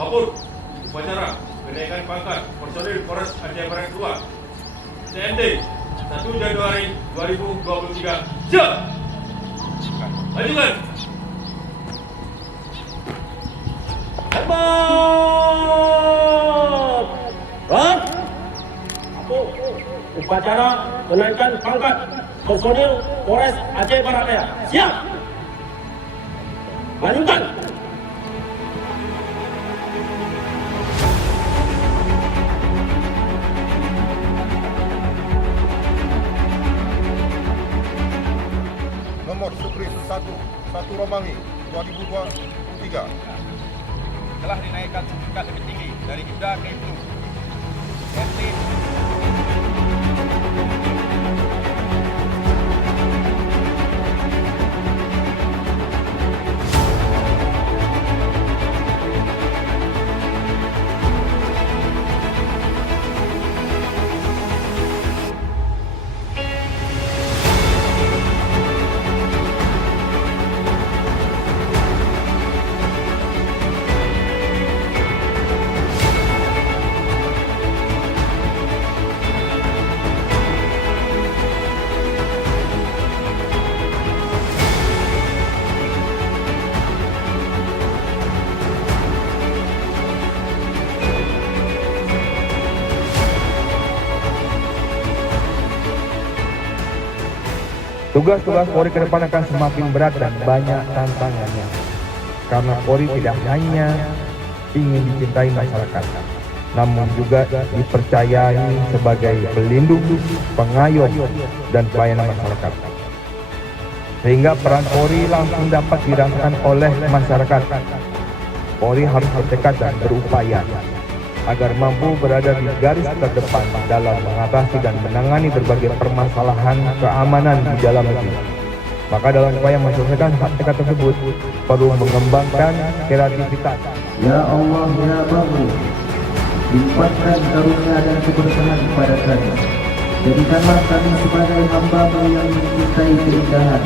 Mapur, upacara kenaikan pangkat personil Polres Aceh Barat 2 TNT 1 Januari 2023. Siap! Majukan! Hebat! Rat! Upacara kenaikan pangkat personil Polres Aceh Barat Daya. Siap! Lanjutkan! Nomor Supris 1 Romangi 2023 telah dinaikkan tingkat lebih tinggi dari Ibda ke Ibnu. RT Tugas-tugas Polri ke depan akan semakin berat dan banyak tantangannya. Karena Polri tidak hanya ingin dicintai masyarakat, namun juga dipercayai sebagai pelindung, pengayom, dan pelayanan masyarakat. Sehingga peran Polri langsung dapat dirasakan oleh masyarakat. Polri harus bertekad dan berupaya agar mampu berada di garis terdepan dalam mengatasi dan menangani berbagai permasalahan keamanan di dalam negeri. Maka dalam upaya menyelesaikan hak tekad tersebut perlu mengembangkan kreativitas. Ya Allah, ya Rabbu, limpahkan karunia dan keberkahan kepada kami. Jadikanlah kami sebagai hamba-Mu yang mencintai keindahan,